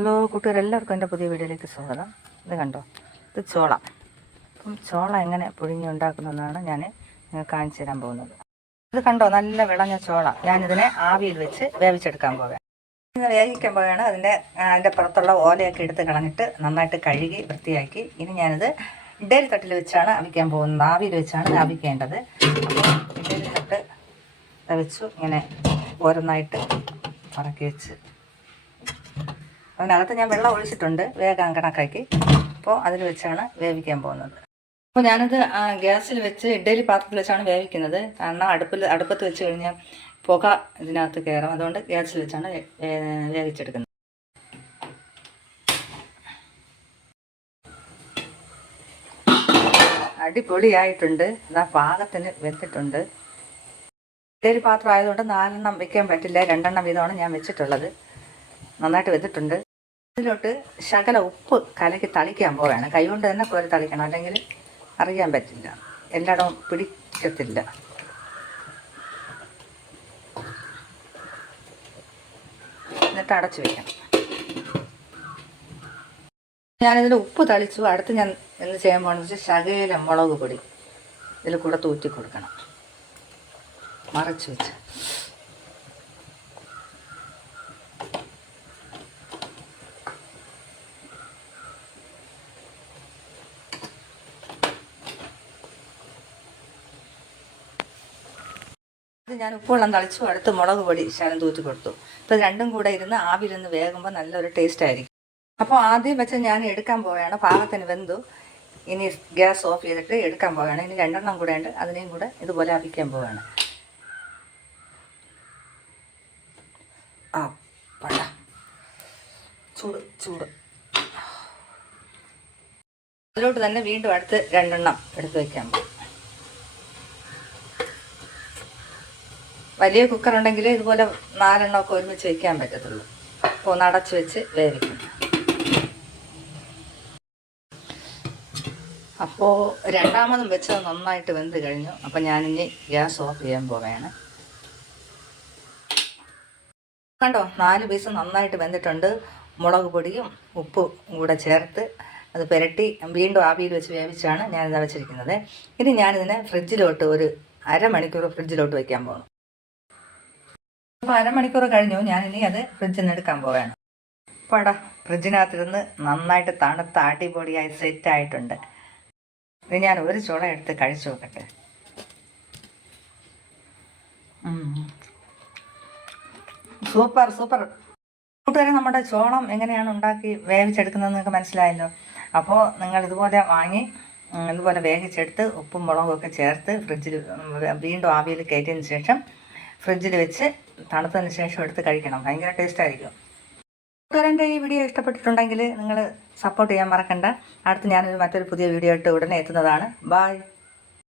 Hello കൂട്ടുകാരെല്ലാവർക്കും എന്റെ പുതിയ വീഡിയോയിലേക്ക് സ്വാഗതം. ഇത് കണ്ടോ? ഇത് ചോള. അപ്പം ചോള എങ്ങനെ പുഴുങ്ങി ഉണ്ടാക്കുന്നതെന്നാണ് ഞാൻ കാണിച്ചു തരാൻ പോകുന്നത്. ഇത് കണ്ടോ? നല്ല വിളഞ്ഞ ചോള. ഞാനിതിനെ ആവിയിൽ വെച്ച് വേവിച്ചെടുക്കാൻ പോകാം ഇത് വേവിക്കാൻ പോവുകയാണ്. അതിന്റെ അതിന്റെ പുറത്തുള്ള ഓലയൊക്കെ എടുത്ത് കളഞ്ഞിട്ട് നന്നായിട്ട് കഴുകി വൃത്തിയാക്കി. ഇനി ഞാനിത് ഇഡേൽ തട്ടിൽ വെച്ചാണ് അവിക്കാൻ പോകുന്നത്. ആവിയിൽ വെച്ചാണ് ആവിക്കേണ്ടത് അപ്പോൾ ഇഡലി തട്ട് വെച്ചു. ഇങ്ങനെ ഓരോന്നായിട്ട് പറക്കി വെച്ച് അതിനകത്ത് ഞാൻ വെള്ളം ഒഴിച്ചിട്ടുണ്ട് വേഗം കണക്കാക്കി. അപ്പോൾ അതിൽ വെച്ചാണ് വേവിക്കാൻ പോകുന്നത്. അപ്പോൾ ഞാനത് ഗ്യാസിൽ വെച്ച് ഇഡ്ഡലി പാത്രത്തിൽ വെച്ചാണ് വേവിക്കുന്നത്. കാരണം അടുപ്പിൽ അടുപ്പത്ത് വെച്ച് കഴിഞ്ഞാൽ പുക ഇതിനകത്ത് കയറും. അതുകൊണ്ട് ഗ്യാസിൽ വെച്ചാണ് വേവിച്ചെടുക്കുന്നത്. അടിപൊളിയായിട്ടുണ്ട്. അതാ പാകത്തിന് വെന്തിട്ടുണ്ട് ഇഡ്ഡലി പാത്രം ആയതുകൊണ്ട് നാലെണ്ണം വെക്കാൻ പറ്റില്ല. രണ്ടെണ്ണം വീതമാണ് ഞാൻ വെച്ചിട്ടുള്ളത്. നന്നായിട്ട് വെന്തിട്ടുണ്ട്. ഇതിലോട്ട് ശകല ഉപ്പ് കലക്കി തളിക്കാൻ പോവുകയാണ്. കൈകൊണ്ട് തന്നെ കോരി തളിക്കണം. അല്ലെങ്കിൽ അറിയാൻ പറ്റില്ല. എല്ലായിടവും പിടിക്കത്തില്ല. എന്നിട്ട് അടച്ചു വെക്കണം. ഞാനിതിൽ ഉപ്പ് തളിച്ചു. അടുത്ത് ഞാൻ എന്ത് ചെയ്യാൻ പോകണമെന്ന് വെച്ചാൽ ശകല മുളക് പൊടി ഇതിൽ കൂടെ തൂറ്റി കൊടുക്കണം. മറച്ചു വെച്ച്. ഇത് ഞാൻ ഉപ്പുവെള്ളം തളിച്ചു അടുത്ത് മുളക് പൊടി ശകലം തൂത്തി കൊടുത്തു. അപ്പോൾ രണ്ടും കൂടെ ഇരുന്ന് ആവിരുന്ന് വേകുമ്പോൾ നല്ലൊരു ടേസ്റ്റ് ആയിരിക്കും. അപ്പോൾ ആദ്യം വെച്ച ഞാൻ എടുക്കാൻ പോവുകയാണ്. പാകത്തിന് വെന്തു. ഇനി ഗ്യാസ് ഓഫ് ചെയ്തിട്ട് എടുക്കാൻ പോവുകയാണ്. ഇനി രണ്ടെണ്ണം കൂടെ ഉണ്ട്. അതിനെയും കൂടെ ഇതുപോലെ അവിക്കാൻ പോവുകയാണ്. ആ പഴ. ചൂട് ചൂട്. അതിലോട്ട് തന്നെ വീണ്ടും അടുത്ത് രണ്ടെണ്ണം എടുത്ത് വയ്ക്കാൻ പോകും വലിയ കുക്കർ ഉണ്ടെങ്കിൽ ഇതുപോലെ നാലെണ്ണമൊക്കെ ഒരുമിച്ച് വെക്കാൻ പറ്റത്തുള്ളൂ. അപ്പോൾ ഒന്ന് അടച്ച് വെച്ച് വേവിക്കും. അപ്പോൾ രണ്ടാമതും വെച്ചത് നന്നായിട്ട് വെന്ത് കഴിഞ്ഞു. അപ്പോൾ ഞാനിനി ഗ്യാസ് ഓഫ് ചെയ്യാൻ പോവുകയാണ്. കണ്ടോ നാല് പീസ് നന്നായിട്ട് വെന്തിട്ടുണ്ട്. മുളക് പൊടിയും ഉപ്പും കൂടെ ചേർത്ത് അത് പുരട്ടി വീണ്ടും ആവിയിൽ വെച്ച് വേവിച്ചാണ് ഞാനിത് വെച്ചിരിക്കുന്നത്. ഇനി ഞാനിതിനെ ഫ്രിഡ്ജിലോട്ട് ഒരു അരമണിക്കൂർ ഫ്രിഡ്ജിലോട്ട് വയ്ക്കാൻ പോകണം അപ്പോൾ അരമണിക്കൂർ കഴിഞ്ഞു. ഇനി അത് ഫ്രിഡ്ജിൽ നിന്ന് എടുക്കാൻ പോവുകയാണ് പട ഫ്രിഡ്ജിനകത്തിരുന്ന് നന്നായിട്ട് തണുത്ത അടിപൊളിയായി സെറ്റ് ആയിട്ടുണ്ട്. ഇനി ഞാൻ ഒരു ചുള എടുത്ത് കഴിച്ചു നോക്കട്ടെ. Super super. കൂട്ടുകാരെ നമ്മുടെ ചോളം എങ്ങനെയാണ് ഉണ്ടാക്കി വേവിച്ചെടുക്കുന്നത് നിങ്ങൾക്ക് മനസ്സിലായല്ലോ. അപ്പോൾ നിങ്ങൾ ഇതുപോലെ വാങ്ങി ഇതുപോലെ വേവിച്ചെടുത്ത് ഉപ്പും മുളകും ഒക്കെ ചേർത്ത് ഫ്രിഡ്ജിൽ വീണ്ടും ആവിയിൽ കയറ്റിയതിന് ശേഷം ഫ്രിഡ്ജിൽ വെച്ച് തണുത്തതിന് ശേഷം എടുത്ത് കഴിക്കണം. ഭയങ്കര ടേസ്റ്റ് ആയിരിക്കും കൂട്ടുകാരന്റെ ഈ വീഡിയോ ഇഷ്ടപ്പെട്ടിട്ടുണ്ടെങ്കിൽ നിങ്ങൾ സപ്പോർട്ട് ചെയ്യാൻ മറക്കണ്ട. അടുത്ത് ഞാനൊരു മറ്റൊരു പുതിയ വീഡിയോ ആയിട്ട് ഉടനെ എത്തുന്നതാണ്. ബായ്